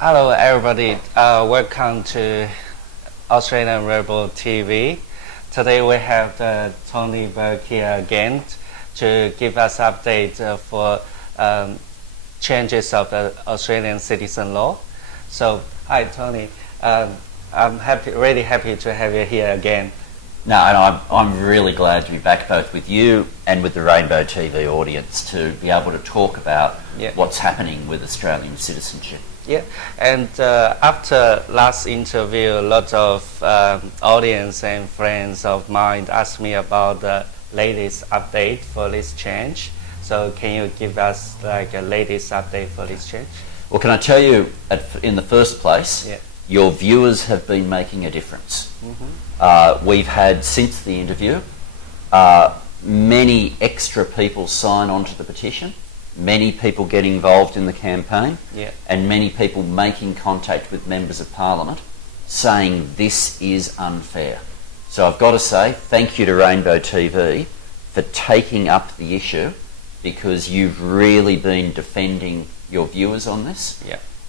Hello everybody, welcome to Australian Rebel TV. Today we have Tony Berg here again to give us update for changes of the Australian citizen law. So, hi Tony, I'm really happy to have you here again. No, and I'm really glad to be back both with you and with the Rainbow TV audience to be able to talk about what's happening with Australian citizenship. Yeah, and after last interview, a lot of audience and friends of mine asked me about the latest update for this change. So can you give us like a latest update for this change? Well, can I tell you, in the first place, your viewers have been making a difference. We've had, since the interview, many extra people sign on to the petition. Many people get involved in the campaign, and many people making contact with members of Parliament saying this is unfair. So I've got to say thank you to Rainbow TV for taking up the issue, because you've really been defending your viewers on this,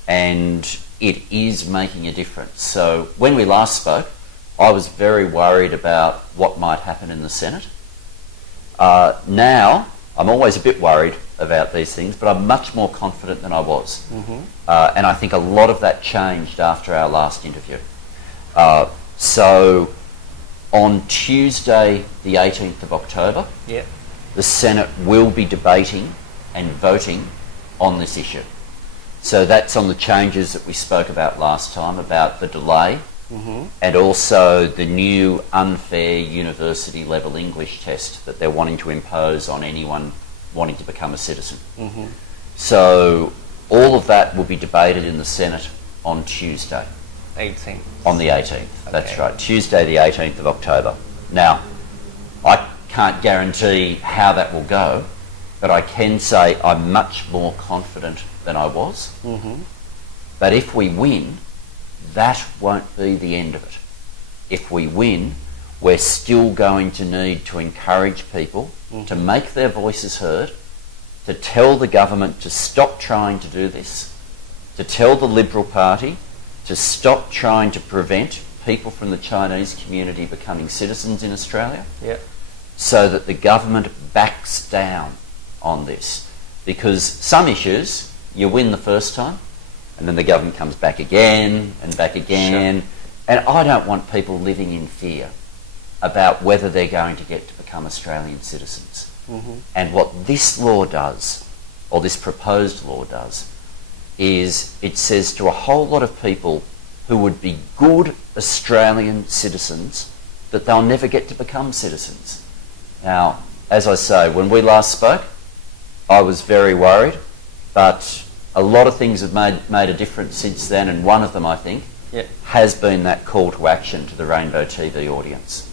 and it is making a difference. So when we last spoke, I was very worried about what might happen in the Senate. Now I'm always a bit worried about these things, but I'm much more confident than I was. And I think a lot of that changed after our last interview. So on Tuesday the 18th of October, the Senate will be debating and voting on this issue. So that's on the changes that we spoke about last time, about the delay, and also the new unfair university level English test that they're wanting to impose on anyone wanting to become a citizen. So all of that will be debated in the Senate on Tuesday. 18th. On the 18th, that's right. Tuesday the 18th of October. Now, I can't guarantee how that will go, but I can say I'm much more confident than I was. But if we win, that won't be the end of it. If we win, we're still going to need to encourage people to make their voices heard, to tell the government to stop trying to do this, to tell the Liberal Party to stop trying to prevent people from the Chinese community becoming citizens in Australia, so that the government backs down on this. Because some issues, you win the first time, and then the government comes back again and back again. And I don't want people living in fear about whether they're going to get to become Australian citizens. And what this law does, or this proposed law does, is it says to a whole lot of people who would be good Australian citizens that they'll never get to become citizens. Now, as I say, when we last spoke, I was very worried, but a lot of things have made a difference since then, and one of them, I think, has been that call to action to the Rainbow TV audience.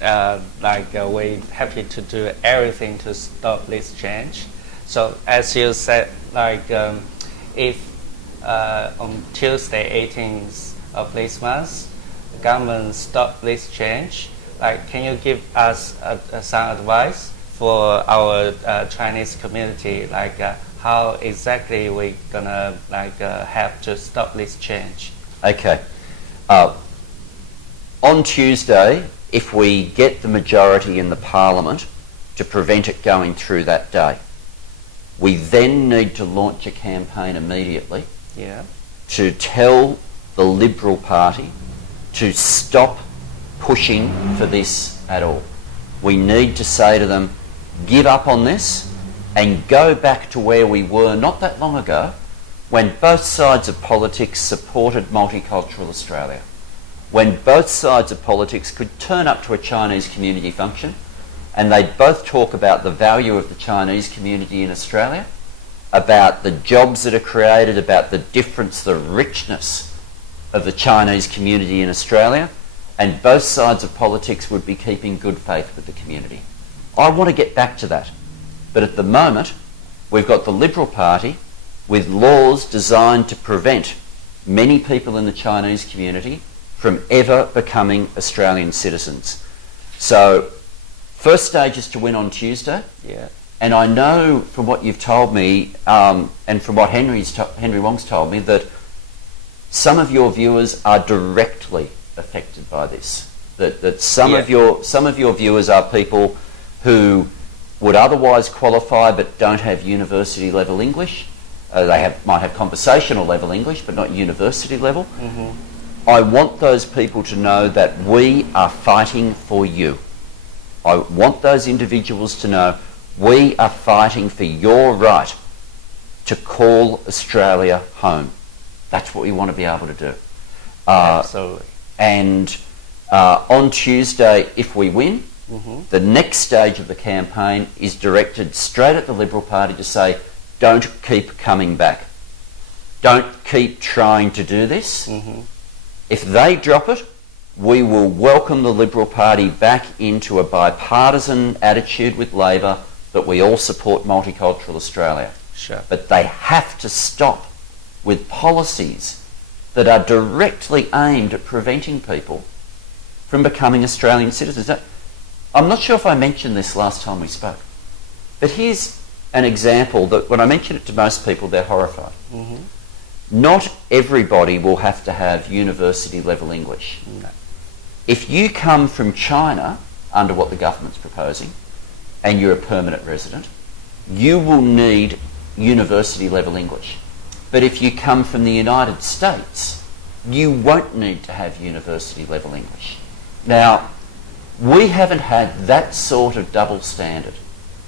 We're happy to do everything to stop this change. So as you said, if on Tuesday 18th of this month, the government stop this change, can you give us some advice for our Chinese community, how exactly we're gonna have to stop this change? Okay. On Tuesday, if we get the majority in the Parliament to prevent it going through that day, we then need to launch a campaign immediately to tell the Liberal Party to stop pushing for this at all. We need to say to them, give up on this and go back to where we were not that long ago, when both sides of politics supported multicultural Australia, when both sides of politics could turn up to a Chinese community function and they'd both talk about the value of the Chinese community in Australia, about the jobs that are created, about the difference, the richness of the Chinese community in Australia, and both sides of politics would be keeping good faith with the community. I want to get back to that. But at the moment, we've got the Liberal Party with laws designed to prevent many people in the Chinese community from ever becoming Australian citizens. So, first stage is to win on Tuesday. And I know from what you've told me, and from what Henry Wong's told me, that some of your viewers are directly affected by this. That some of your viewers are people who would otherwise qualify but don't have university level English. Might have conversational level English but not university level. I want those people to know that we are fighting for you. I want those individuals to know we are fighting for your right to call Australia home. That's what we want to be able to do. Absolutely. And on Tuesday, if we win, the next stage of the campaign is directed straight at the Liberal Party to say, don't keep coming back. Don't keep trying to do this. If they drop it, we will welcome the Liberal Party back into a bipartisan attitude with Labor that we all support multicultural Australia. Sure. But they have to stop with policies that are directly aimed at preventing people from becoming Australian citizens. Now, I'm not sure if I mentioned this last time we spoke, but here's an example that when I mention it to most people, they're horrified. Not everybody will have to have university level English. No. If you come from China, under what the government's proposing, and you're a permanent resident, you will need university level English. But if you come from the United States, you won't need to have university level English. Now, we haven't had that sort of double standard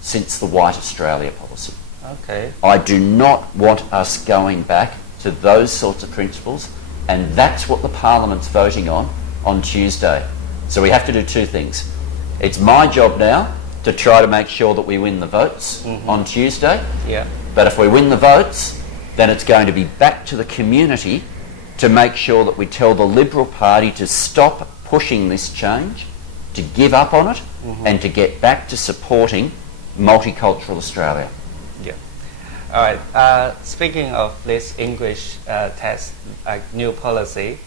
since the White Australia policy. Okay. I do not want us going back to those sorts of principles, and that's what the Parliament's voting on Tuesday. So we have to do two things. It's my job now to try to make sure that we win the votes on Tuesday. Yeah. But if we win the votes, then it's going to be back to the community to make sure that we tell the Liberal Party to stop pushing this change, to give up on it, and to get back to supporting multicultural Australia. Yeah. All right. Speaking of this English test, like new policy,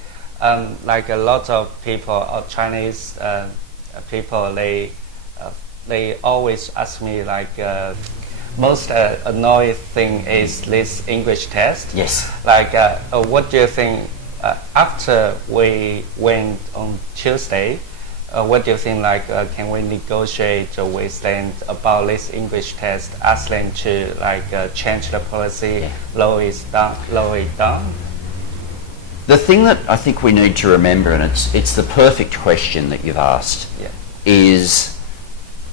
like a lot of people or Chinese people, they always ask me like most annoying thing is this English test. Yes. Like what do you think after we win on Tuesday? What do you think? Like, can we negotiate with them about this English test? Ask them to like change the policy, lower it down. The thing that I think we need to remember, and it's the perfect question that you've asked, is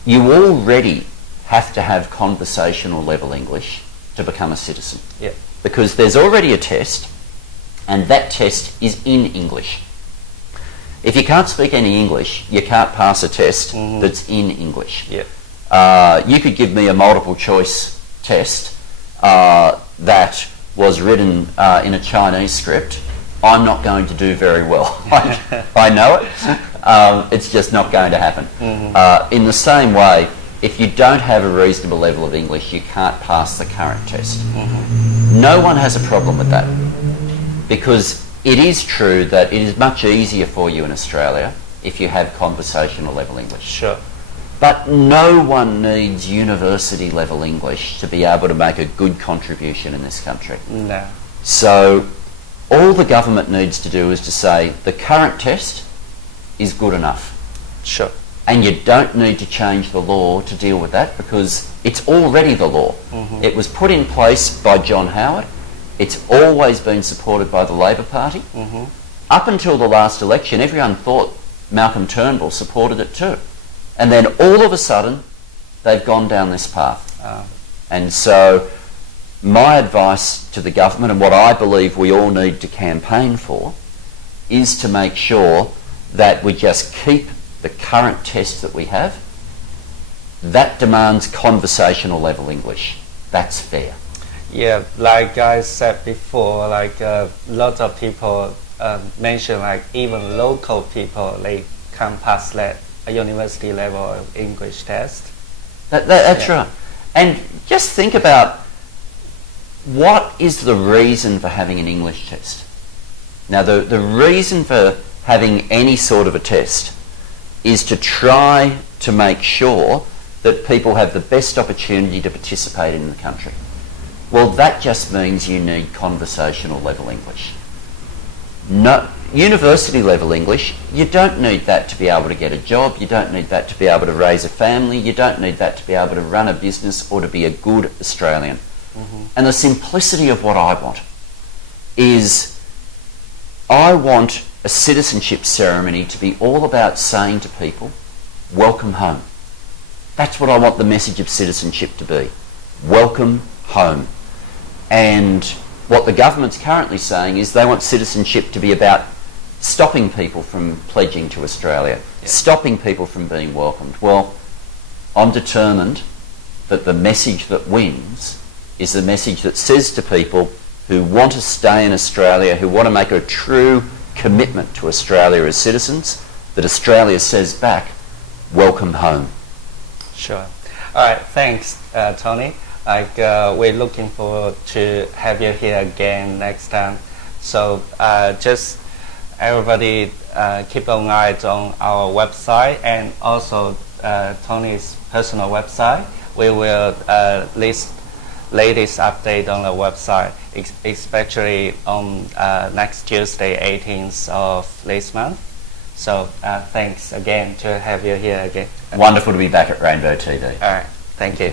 you already have to have conversational level English to become a citizen. Yeah. Because there's already a test, and that test is in English. If you can't speak any English, you can't pass a test that's in English. Yeah. You could give me a multiple choice test that was written in a Chinese script. I'm not going to do very well. I know it. It's just not going to happen. In the same way, if you don't have a reasonable level of English, you can't pass the current test. No one has a problem with that, because it is true that it is much easier for you in Australia if you have conversational level English. Sure. But no one needs university level English to be able to make a good contribution in this country. No. So all the government needs to do is to say the current test is good enough. Sure. And you don't need to change the law to deal with that, because it's already the law. It was put in place by John Howard. It's always been supported by the Labor Party. Up until the last election, everyone thought Malcolm Turnbull supported it too. And then all of a sudden, they've gone down this path. And so my advice to the government, and what I believe we all need to campaign for, is to make sure that we just keep the current test that we have. That demands conversational level English. That's fair. Yeah, like I said before, like lots of people mention, like even local people, they can't pass that university level English test. That's right. And just think about, what is the reason for having an English test? Now, the reason for having any sort of a test is to try to make sure that people have the best opportunity to participate in the country. Well, that just means you need conversational level English. No, university level English, you don't need that to be able to get a job, you don't need that to be able to raise a family, you don't need that to be able to run a business or to be a good Australian. And the simplicity of what I want is I want a citizenship ceremony to be all about saying to people, welcome home. That's what I want the message of citizenship to be. Welcome home. And what the government's currently saying is they want citizenship to be about stopping people from pledging to Australia, stopping people from being welcomed. Well, I'm determined that the message that wins is the message that says to people who want to stay in Australia, who want to make a true commitment to Australia as citizens, that Australia says back, welcome home. Sure. All right, thanks, Tony. We're looking forward to have you here again next time. So just everybody keep an eye on our website and also Tony's personal website. We will list latest update on the website, especially on next Tuesday, 18th of this month. So thanks again to have you here again. Wonderful to be back at Rainbow TV. All right, thank you.